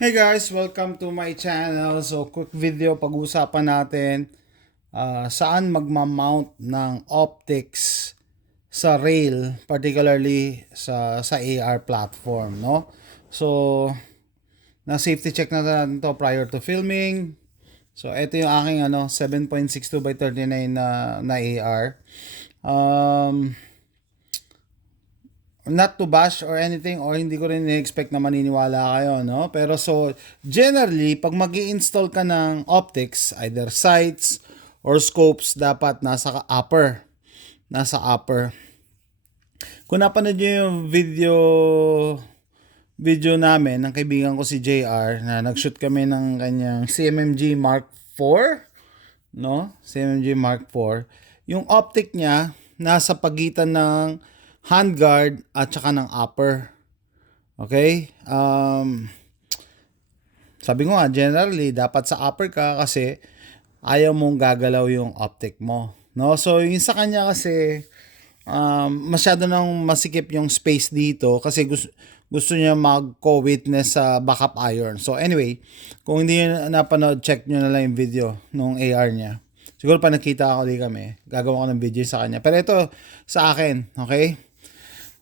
Hey guys, welcome to my channel. So quick video, pag-uusapan natin saan magma-mount ng optics sa rail, particularly sa AR platform, no? So na safety check na natin to prior to filming. So ito yung aking 7.62 by 39 na AR. Um Not to bash or anything, or hindi ko rin expect na maniniwala kayo, no? Pero so, generally, pag mag install ka ng optics, either sights or scopes, dapat nasa upper. Kung napanood nyo yung video namin ng kaibigan ko si JR, na nag-shoot kami ng kanyang CMMG Mark IV, no? CMMG Mark IV. Yung optic niya nasa pagitan ng handguard at saka ng upper. Okay? Sabi ko nga, generally, dapat sa upper ka kasi ayaw mong gagalaw yung optic mo. No? So, yung sa kanya kasi, masyado nang masikip yung space dito kasi gusto niya mag-co-witness sa backup iron. So, anyway, kung hindi nyo napanood, check nyo na lang yung video nung AR niya. Siguro pa nakita ako di kami, gagawa ko ng video sa kanya. Pero ito, sa akin, okay?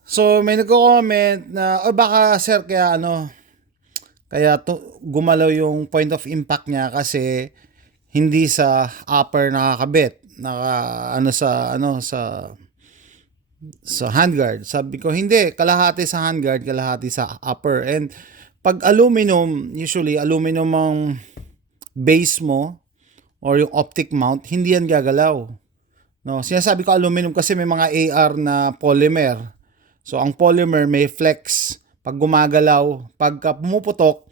So, may nagko-comment na, baka sir, gumalaw yung point of impact niya kasi hindi sa upper nakakabit. Sa handguard. Sabi ko, hindi, kalahati sa handguard, kalahati sa upper. And pag aluminum, usually aluminum ang base mo or yung optic mount, hindi yan gagalaw. No, sinasabi ko aluminum kasi may mga AR na polymer. So ang polymer may flex. Pag gumagalaw, pagka pumuputok,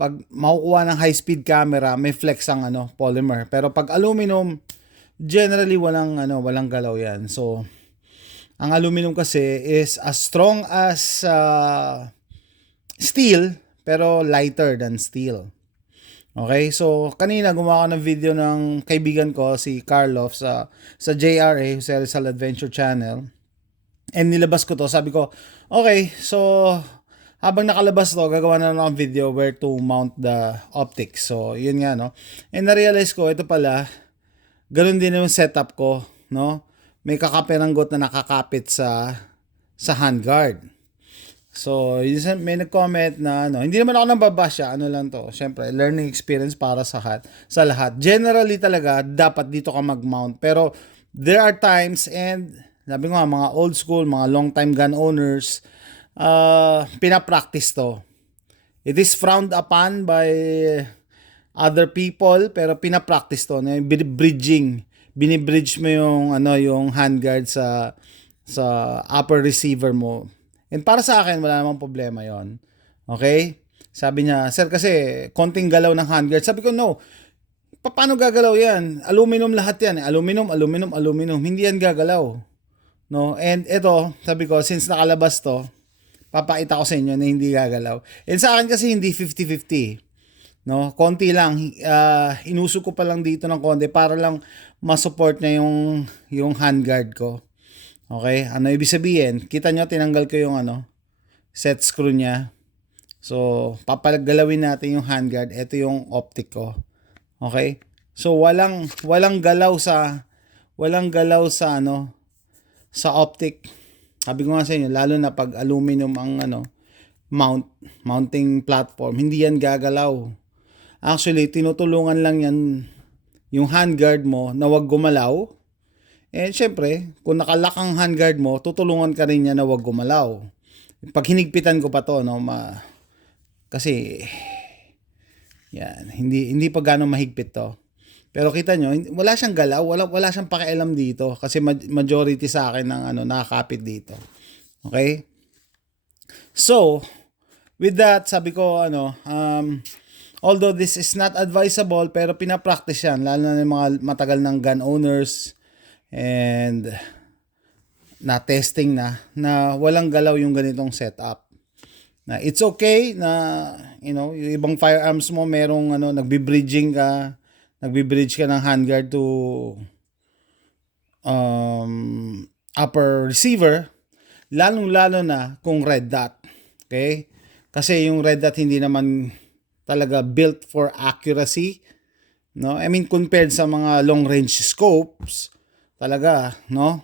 pag makukuha ng high speed camera, may flex ang polymer. Pero pag aluminum, generally walang galaw 'yan. So ang aluminum kasi is as strong as steel pero lighter than steel. Okay, so kanina gumawa ako ng video ng kaibigan ko si Carlos sa JRA, Jose Rizal Adventure Channel. And nilabas ko to, sabi ko, okay, so habang nakalabas to, gagawa na lang ng video where to mount the optics. So, yun nga, no? And na-realize ko, ito pala, ganun din yung setup ko, no? May kakapiranggot na nakakapit sa handguard. So, may nag-comment na hindi naman ako nambabasya, lang to. Syempre, learning experience para sa lahat. Generally talaga, dapat dito ka mag-mount. Pero, there are times and, sabi ko nga, mga old school, mga long time gun owners, pinapractice to. It is frowned upon by other people, pero pinapractice to. Binibridge mo yung handguard sa upper receiver mo. And para sa akin, wala namang problema yon. Okay? Sabi niya, sir, kasi konting galaw ng handguard. Sabi ko, no. Paano gagalaw yan? Aluminum lahat yan. Aluminum. Hindi yan gagalaw. No? And ito, sabi ko, since nakalabas to, papakita ko sa inyo na hindi gagalaw. And sa akin kasi hindi 50-50. No? Konti lang. Inusok ko pa lang dito ng konti para lang ma-support na yung handguard ko. Okay, ano ibig sabihin? Kita nyo, tinanggal ko yung set screw niya. So, papagalawin natin yung handguard. Ito yung optic ko. Okay? So, walang galaw sa sa optic. Sabi ko nga sa inyo, lalo na pag aluminum ang mounting platform, hindi yan gagalaw. Actually, tinutulungan lang yan yung handguard mo na wag gumalaw. And syempre, kung nakalock ang handguard mo, tutulungan ka rin niya na wag gumalaw. Pag hinigpitan ko pa to, kasi yan, hindi pa gano'ng mahigpit to. Pero kita nyo, wala siyang galaw, wala siyang pakialam dito kasi majority sa akin ng nakakapit dito. Okay? So, with that, sabi ko although this is not advisable, pero pinapractice yan, lalo na yung mga matagal ng gun owners, and na testing na walang galaw yung ganitong setup. Na it's okay na yung ibang firearms mo merong nagbi-bridge ka ng handguard to upper receiver, lalong-lalo na kung red dot. Okay? Kasi yung red dot hindi naman talaga built for accuracy, no? I mean, compared sa mga long range scopes, talaga, no?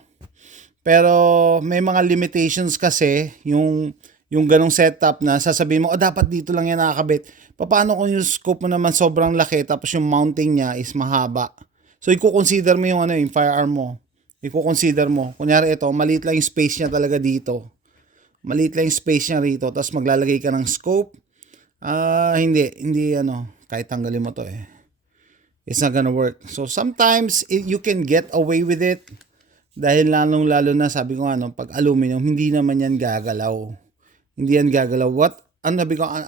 Pero may mga limitations kasi yung ganong setup na sasabihin mo, dapat dito lang yan nakakabit. Paano kung yung scope mo naman sobrang laki tapos yung mounting niya is mahaba? So, i-consider mo yung yung firearm mo. I-consider mo. Kunyari ito, maliit lang yung space niya talaga dito. Maliit lang yung space niya rito. Tapos maglalagay ka ng scope. Hindi kahit tanggalin mo to it's not gonna work. So, sometimes you can get away with it. Dahil lalo na sabi ko pag aluminum, hindi naman yan gagalaw. Hindi yan gagalaw.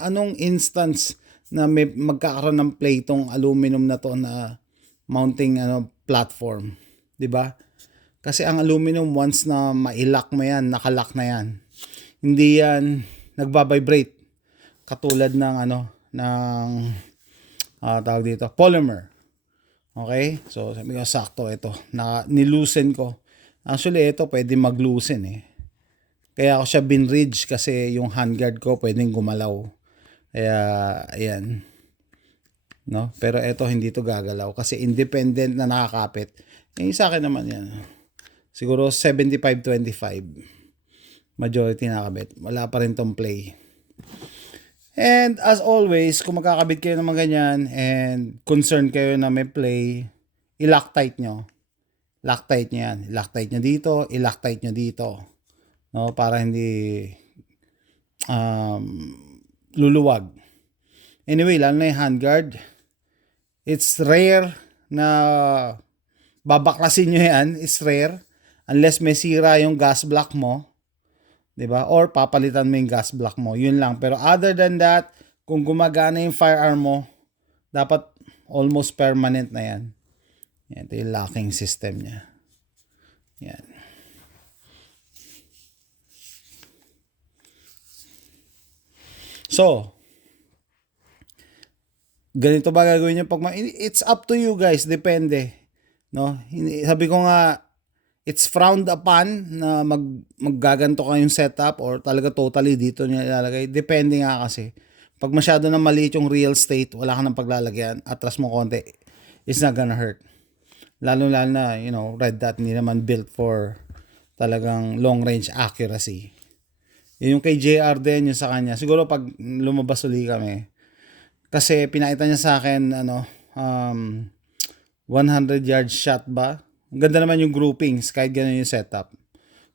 Anong instance na may magkakaroon ng play tong aluminum na to na mounting platform, 'di ba? Kasi ang aluminum once na mailak mo yan, nakalock na yan. Hindi yan nagba-vibrate katulad ng tawag dito, polymer. Okay? So sabi ko sakto ito, niloosen ko. Actually ito pwede mag-loosen Kaya ako siya binridge kasi yung handguard ko pwedeng gumalaw. Kaya ayan. No? Pero ito hindi to gagalaw kasi independent na nakakapit. Sa akin naman yan. Siguro 75-25. Majority nakakabit. Wala pa rin tong play. And as always, kung magkakabit kayo ng mga ganyan and concerned kayo na may play, i-loctite nyo. Loctite nyo yan. I-loctite nyo dito, i-loctite nyo dito. No, para hindi luluwag. Anyway, lalo na yung handguard. It's rare na babaklasin nyo yan. It's rare. Unless may sira yung gas block mo. 'Di ba? Or papalitan mo yung gas block mo. Yun lang. Pero other than that, kung gumagana yung firearm mo, dapat almost permanent na yan. Yan, ito yung locking system niya. Yan. So, ganito ba gagawin niyo pag it's up to you guys, depende. No? Sabi ko nga, it's frowned upon na maggaganto kayong setup or talaga totally dito niya ilalagay. Depende nga kasi. Pag masyado na maliit yung real estate, wala ka nang paglalagyan, atras mo konti, it's not gonna hurt. Lalo na, red dot hindi naman built for talagang long range accuracy. Yung kay JR din, yung sa kanya. Siguro pag lumabas uli kami, kasi pinakita niya sa akin, 100 yard shot ba? Ang ganda naman yung groupings, kahit ganun yung setup.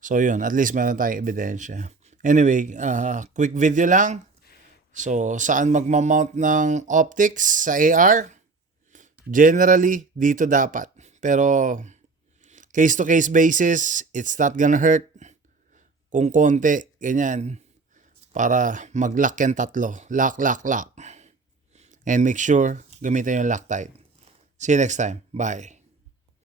So yun, at least meron tayong ebidensya. Anyway, quick video lang. So, saan magmamount ng optics sa AR? Generally, dito dapat. Pero, case-to-case basis, it's not gonna hurt. Kung konti, ganyan. Para mag-lock yan tatlo. Lock, lock, lock. And make sure, gamitin yung Loctite. See you next time. Bye.